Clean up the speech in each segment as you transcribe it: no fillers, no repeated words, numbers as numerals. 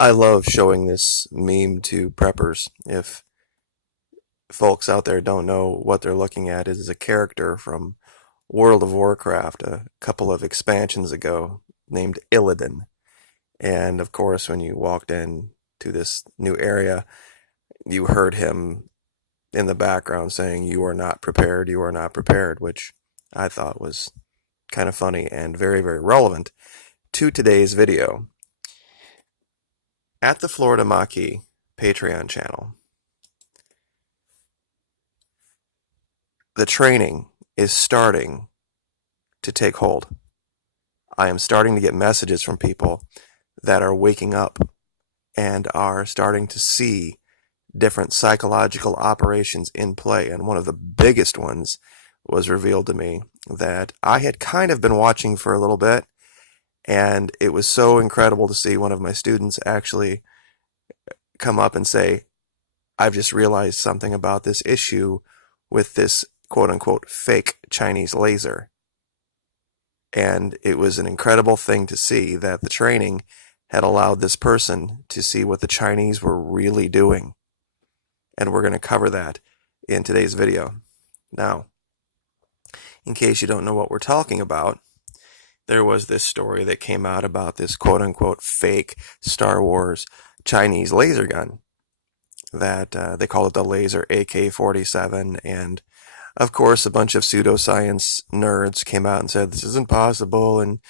I love showing this meme to preppers. If folks out there don't know what they're looking at, it is a character from World of Warcraft a couple of expansions ago named Illidan. And of course, when you walked in to this new area, you heard him in the background saying, "You are not prepared, you are not prepared," which I thought was kind of funny and very, very relevant to today's video. At the Florida Maquis Patreon channel, the training is starting to take hold. I am starting to get messages from people that are waking up and are starting to see different psychological operations in play. And one of the biggest ones was revealed to me that I had kind of been watching for a little bit, and it was so incredible to see one of my students actually come up and say, "I've just realized something about this issue with this quote-unquote fake Chinese laser." And it was an incredible thing to see that the training had allowed this person to see what the Chinese were really doing. And we're going to cover that in today's video. Now, in case you don't know what we're talking about, there was this story that came out about this quote-unquote fake Star Wars Chinese laser gun that they call it the laser AK-47, and of course a bunch of pseudoscience nerds came out and said this isn't possible, and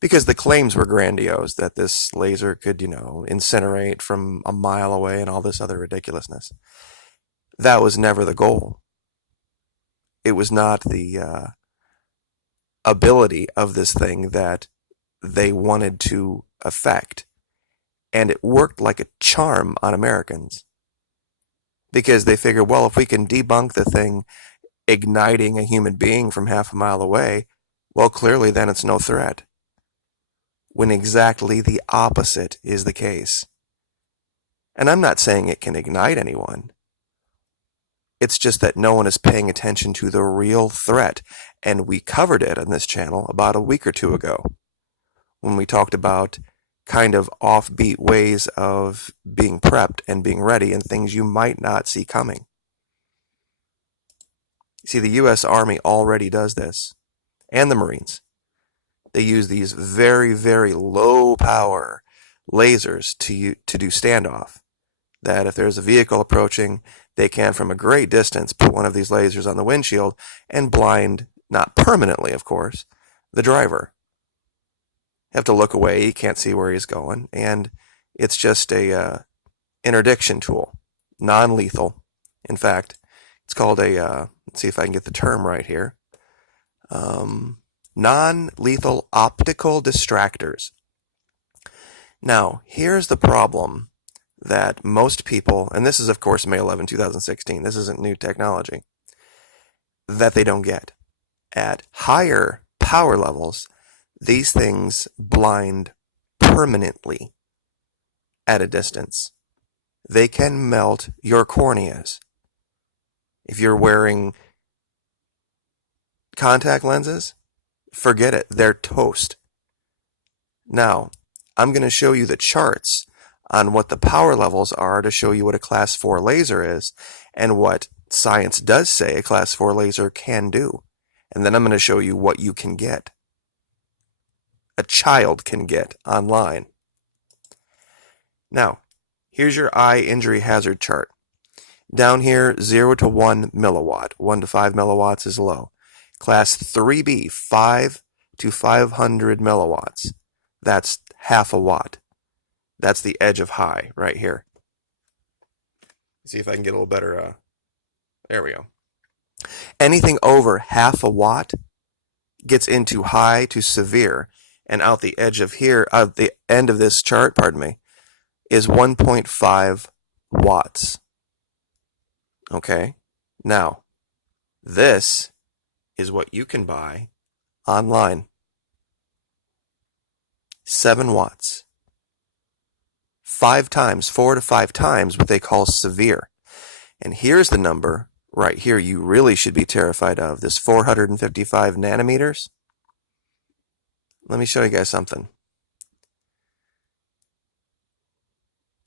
because the claims were grandiose that this laser could, incinerate from a mile away and all this other ridiculousness. That was never the goal. It was not the ability of this thing that they wanted to affect. And it worked like a charm on Americans. Because they figured, well, if we can debunk the thing igniting a human being from half a mile away, well, clearly then it's no threat. When exactly the opposite is the case. And I'm not saying it can ignite anyone. It's just that no one is paying attention to the real threat. And we covered it on this channel about a week or two ago when we talked about kind of offbeat ways of being prepped and being ready and things you might not see coming. See, the U.S. Army already does this, and the Marines. They use these very, very low power lasers to do standoff. That if there's a vehicle approaching, they can, from a great distance, put one of these lasers on the windshield and blind, not permanently, of course, the driver. You have to look away, you can't see where he's going, and it's just a interdiction tool, non-lethal. In fact, it's called a, let's see if I can get the term right here, non-lethal optical distractors. Now, here's the problem that most people, and this is of course May 11, 2016, this isn't new technology, that they don't get. At higher power levels, these things blind permanently at a distance. They can melt your corneas. If you're wearing contact lenses, forget it, they're toast. Now, I'm going to show you the charts on what the power levels are to show you what a class 4 laser is and what science does say a class 4 laser can do. And then I'm going to show you what you can get. A child can get online. Now, here's your eye injury hazard chart. Down here, 0 to 1 milliwatt. 1 to 5 milliwatts is low. Class 3B, 5 to 500 milliwatts. That's half a watt. That's the edge of high right here. Let's see if I can get a little better. There we go. Anything over half a watt gets into high to severe, and out the edge of here, the end of this chart, is 1.5 watts. Okay? Now, this is what you can buy online. 7 watts. 4 to 5 times what they call severe. And here's the number right here you really should be terrified of, this 455 nanometers. Let me show you guys something.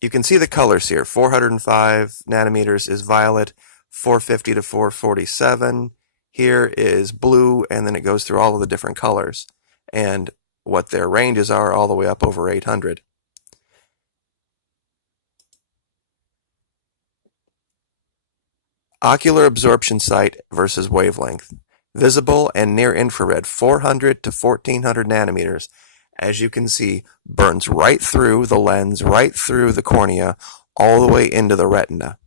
You can see the colors here. 405 nanometers is violet, 450 to 447. Here is blue, and then it goes through all of the different colors and what their ranges are all the way up over 800. Ocular absorption site versus wavelength. Visible and near infrared, 400 to 1400 nanometers. As you can see, burns right through the lens, right through the cornea, all the way into the retina.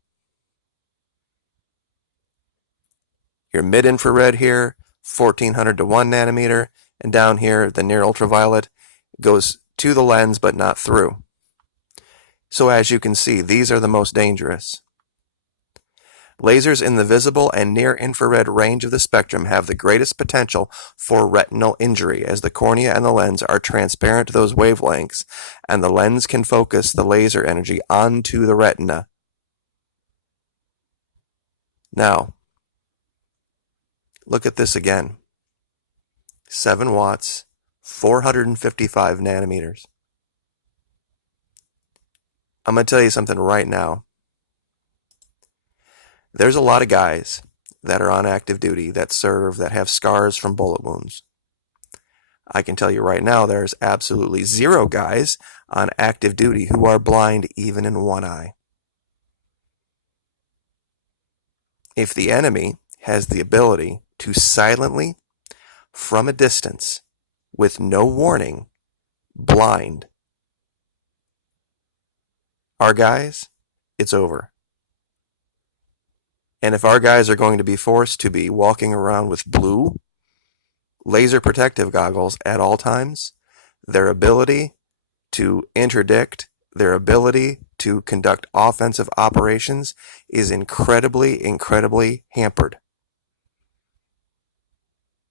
Your mid-infrared here, 1400 to 1 nanometer, and down here, the near ultraviolet goes to the lens but not through. So as you can see, these are the most dangerous. Lasers in the visible and near-infrared range of the spectrum have the greatest potential for retinal injury, as the cornea and the lens are transparent to those wavelengths, and the lens can focus the laser energy onto the retina. Now, look at this again. 7 watts, 455 nanometers. I'm going to tell you something right now. There's a lot of guys that are on active duty that serve that have scars from bullet wounds. I can tell you right now there's absolutely 0 guys on active duty who are blind even in one eye. If the enemy has the ability to silently, from a distance, with no warning, blind our guys, it's over. And if our guys are going to be forced to be walking around with blue laser protective goggles at all times, their ability to interdict, their ability to conduct offensive operations is incredibly, incredibly hampered.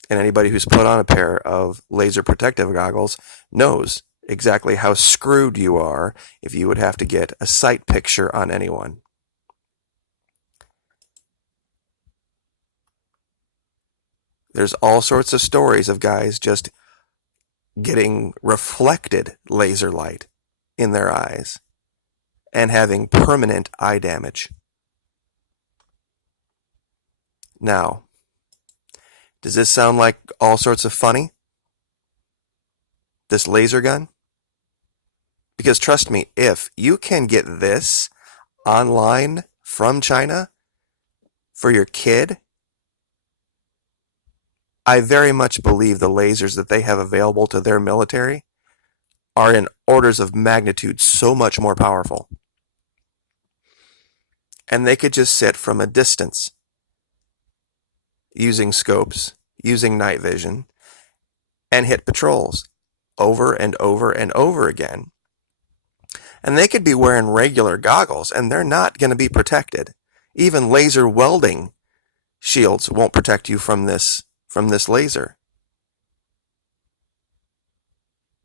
And anybody who's put on a pair of laser protective goggles knows exactly how screwed you are if you would have to get a sight picture on anyone. There's all sorts of stories of guys just getting reflected laser light in their eyes and having permanent eye damage. Now, does this sound like all sorts of funny? This laser gun? Because trust me, if you can get this online from China for your kid, I very much believe the lasers that they have available to their military are in orders of magnitude so much more powerful. And they could just sit from a distance using scopes, using night vision, and hit patrols over and over and over again. And they could be wearing regular goggles and they're not going to be protected. Even laser welding shields won't protect you from this laser.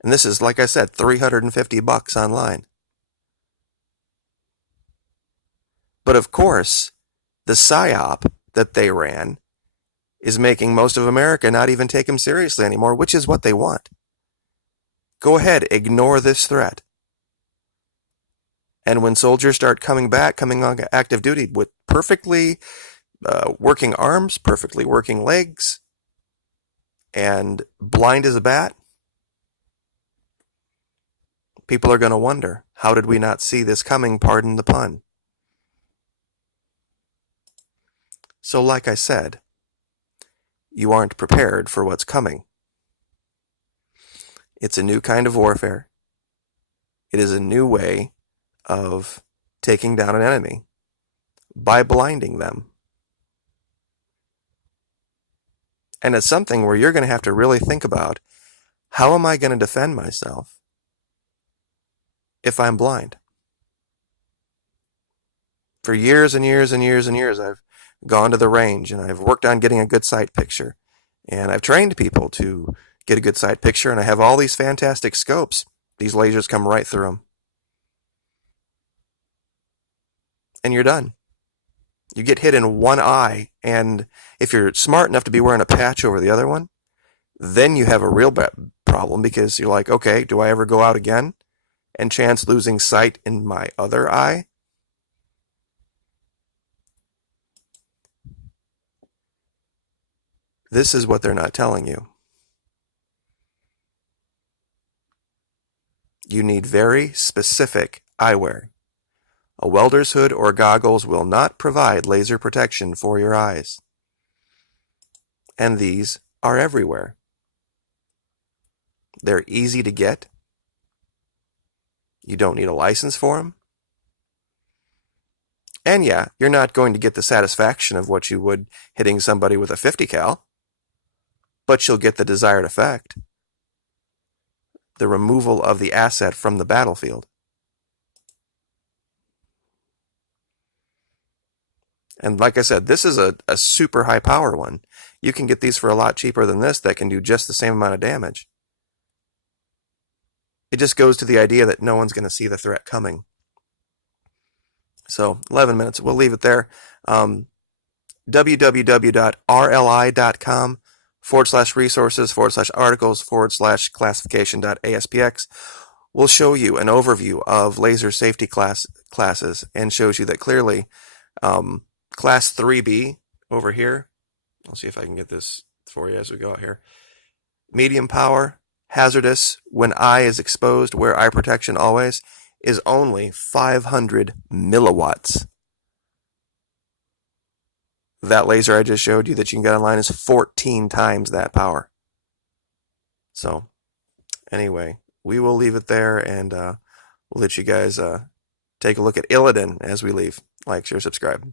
And this is, like I said, $350 online. But of course, the PSYOP that they ran is making most of America not even take them seriously anymore, which is what they want. Go ahead, ignore this threat. And when soldiers start coming back, coming on active duty with perfectly working arms, perfectly working legs, and blind as a bat, people are going to wonder, how did we not see this coming, pardon the pun? So like I said, you aren't prepared for what's coming. It's a new kind of warfare. It is a new way of taking down an enemy by blinding them. And it's something where you're going to have to really think about, how am I going to defend myself if I'm blind? For years and years and years and years, I've gone to the range and I've worked on getting a good sight picture. And I've trained people to get a good sight picture, and I have all these fantastic scopes. These lasers come right through them. And you're done. You get hit in one eye, and if you're smart enough to be wearing a patch over the other one, then you have a real problem, because you're like, okay, do I ever go out again and chance losing sight in my other eye? This is what they're not telling you. You need very specific eyewear. A welder's hood or goggles will not provide laser protection for your eyes. And these are everywhere. They're easy to get. You don't need a license for them. And yeah, you're not going to get the satisfaction of what you would hitting somebody with a 50 cal, but you'll get the desired effect. The removal of the asset from the battlefield. And like I said, this is a super high power one. You can get these for a lot cheaper than this that can do just the same amount of damage. It just goes to the idea that no one's going to see the threat coming. So 11 minutes. We'll leave it there. www.rli.com/resources/articles/classification.aspx will show you an overview of laser safety classes and shows you that clearly Class 3B over here, I'll see if I can get this for you as we go out here. Medium power, hazardous, when eye is exposed, wear eye protection always, is only 500 milliwatts. That laser I just showed you that you can get online is 14 times that power. So, anyway, we will leave it there, and we'll let you guys take a look at Illidan as we leave. Like, share, subscribe.